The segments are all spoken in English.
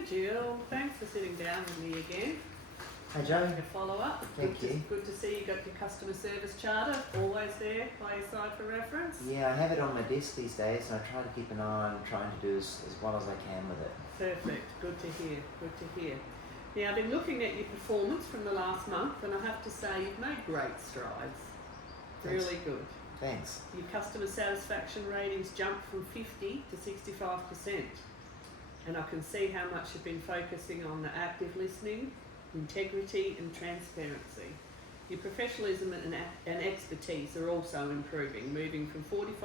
Hey Jill, thanks for sitting down with me again. Hi Joe. To follow up. Thank you. Good to see you got your customer service charter always there by your side for reference. Yeah, I have it on my desk these days and I try to keep an eye on trying to do as well as I can with it. Perfect, good to hear, good to hear. Now I've been looking at your performance from the last month and I have to say you've made great strides. Thanks. Really good. Thanks. Your customer satisfaction ratings jumped from 50 to 65%. And I can see how much you've been focusing on the active listening, integrity and transparency. Your professionalism and expertise are also improving, moving from 45%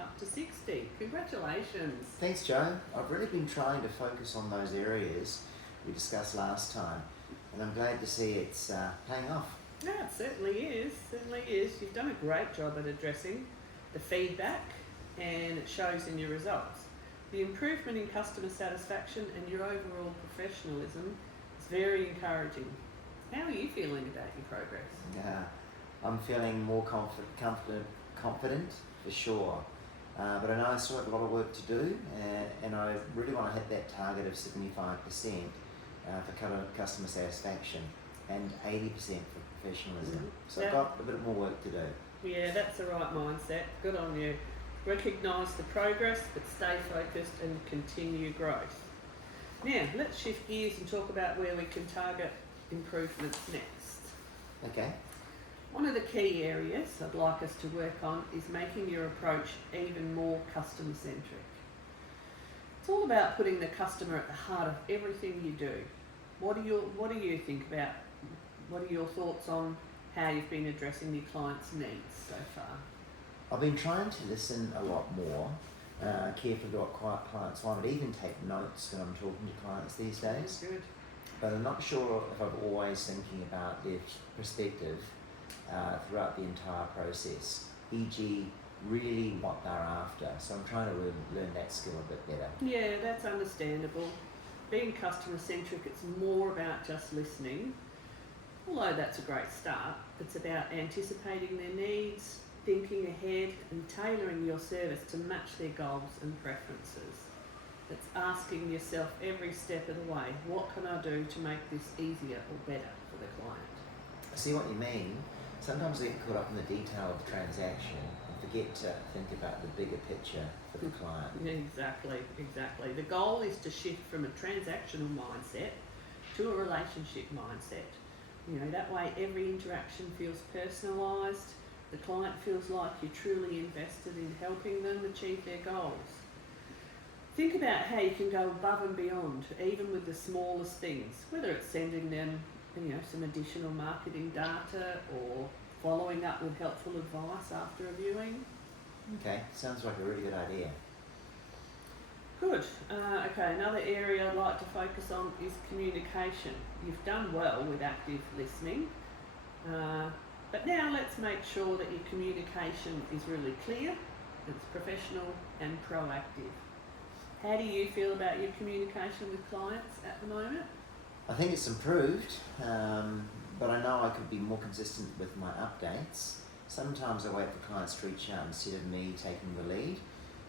up to 60. Congratulations. Thanks Joe. I've really been trying to focus on those areas we discussed last time and I'm glad to see it's paying off. Yeah, it certainly is, certainly is. You've done a great job at addressing the feedback and it shows in your results. The improvement in customer satisfaction and your overall professionalism is very encouraging. How are you feeling about your progress? Yeah, I'm feeling more confident for sure. But I know I still have a lot of work to do and I really want to hit that target of 75% for customer satisfaction and 80% for professionalism. So I've got a bit more work to do. Yeah, that's the right mindset. Good on you. Recognise the progress, but stay focused and continue growth. Now, let's shift gears and talk about where we can target improvements next. Okay. One of the key areas I'd like us to work on is making your approach even more customer-centric. It's all about putting the customer at the heart of everything you do. What do you think about? What are your thoughts on how you've been addressing your clients' needs so far? I've been trying to listen a lot more, carefully what clients want, but even take notes when I'm talking to clients these days. Good. But I'm not sure if I'm always thinking about their perspective throughout the entire process, e.g. really what they're after. So I'm trying to learn that skill a bit better. Yeah, that's understandable. Being customer-centric, it's more about just listening. Although that's a great start, it's about anticipating their needs, thinking ahead and tailoring your service to match their goals and preferences. It's asking yourself every step of the way, what can I do to make this easier or better for the client? I see what you mean. Sometimes we get caught up in the detail of the transaction and forget to think about the bigger picture for the client. Exactly. The goal is to shift from a transactional mindset to a relationship mindset. You know, that way every interaction feels personalised. The client feels like you're truly invested in helping them achieve their goals. Think about how you can go above and beyond, even with the smallest things, whether it's sending them, some additional marketing data or following up with helpful advice after a viewing. Okay, sounds like a really good idea. Good. Okay, another area I'd like to focus on is communication. You've done well with active listening. But now let's make sure that your communication is really clear, it's professional and proactive. How do you feel about your communication with clients at the moment? I think it's improved, but I know I could be more consistent with my updates. Sometimes I wait for clients to reach out instead of me taking the lead.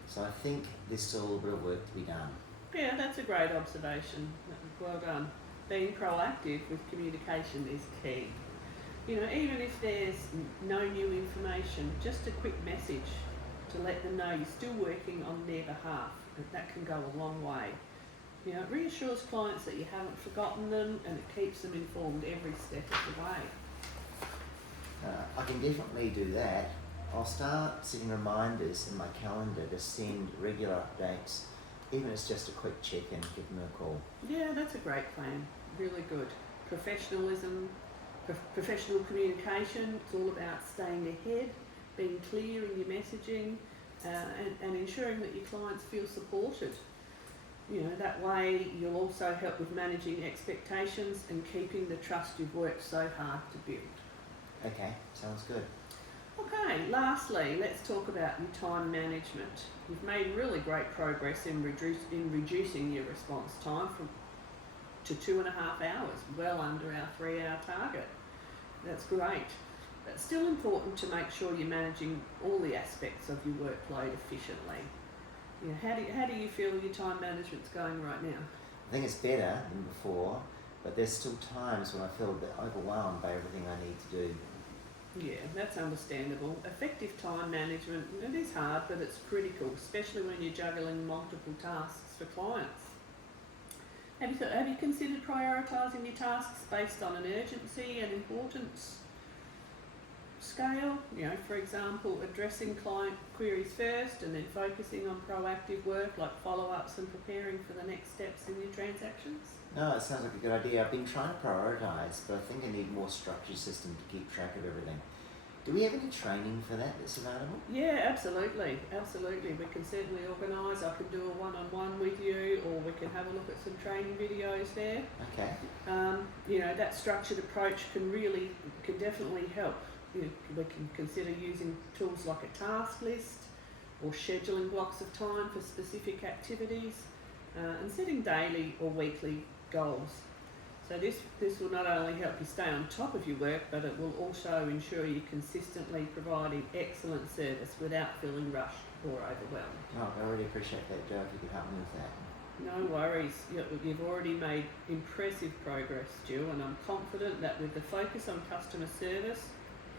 So I think there's still a bit of work to be done. Yeah, that's a great observation. Well done. Being proactive with communication is key. Even if there's no new information, just a quick message to let them know you're still working on their behalf. That can go a long way. It reassures clients that you haven't forgotten them and it keeps them informed every step of the way. I can definitely do that. I'll start setting reminders in my calendar to send regular updates, even if it's just a quick check-in, give them a call. Yeah, that's a great plan. Really good. Professionalism, professional communication, it's all about staying ahead, being clear in your messaging, and ensuring that your clients feel supported. That way you'll also help with managing expectations and keeping the trust you've worked so hard to build. Okay, sounds good. Okay, lastly, let's talk about your time management. You've made really great progress in reducing your response time to 2.5 hours, well under our 3-hour target. That's great. But it's still important to make sure you're managing all the aspects of your workload efficiently. How do you feel your time management's going right now? I think it's better than before, but there's still times when I feel a bit overwhelmed by everything I need to do. Yeah, that's understandable. Effective time management, it is hard, but it's critical, especially when you're juggling multiple tasks for clients. Have you considered prioritising your tasks based on an urgency and importance scale? You know, for example, addressing client queries first and then focusing on proactive work like follow-ups and preparing for the next steps in your transactions? No, it sounds like a good idea. I've been trying to prioritise, but I think I need more structured system to keep track of everything. Do we have any training for that that's available? Yeah, absolutely. We can certainly organise. I can do a one-on-one with you, or we can have a look at some training videos there. Okay. You know, that structured approach can definitely help. You know, we can consider using tools like a task list or scheduling blocks of time for specific activities, and setting daily or weekly goals. So this will not only help you stay on top of your work, but it will also ensure you're consistently providing excellent service without feeling rushed or overwhelmed. Oh, I really appreciate that, Joe, if you could help me with that. No worries, you've already made impressive progress, Jill, and I'm confident that with the focus on customer service,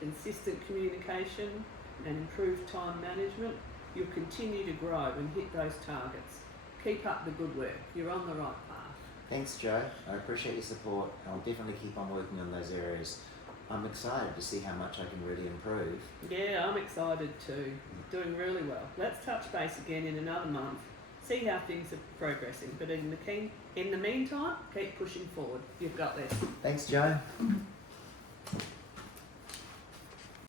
consistent communication and improved time management, you'll continue to grow and hit those targets. Keep up the good work, you're on the right path. Thanks, Joe. I appreciate your support. I'll definitely keep on working on those areas. I'm excited to see how much I can really improve. Yeah, I'm excited too. Doing really well. Let's touch base again in another month, see how things are progressing. But in the meantime, keep pushing forward. You've got this. Thanks, Joe.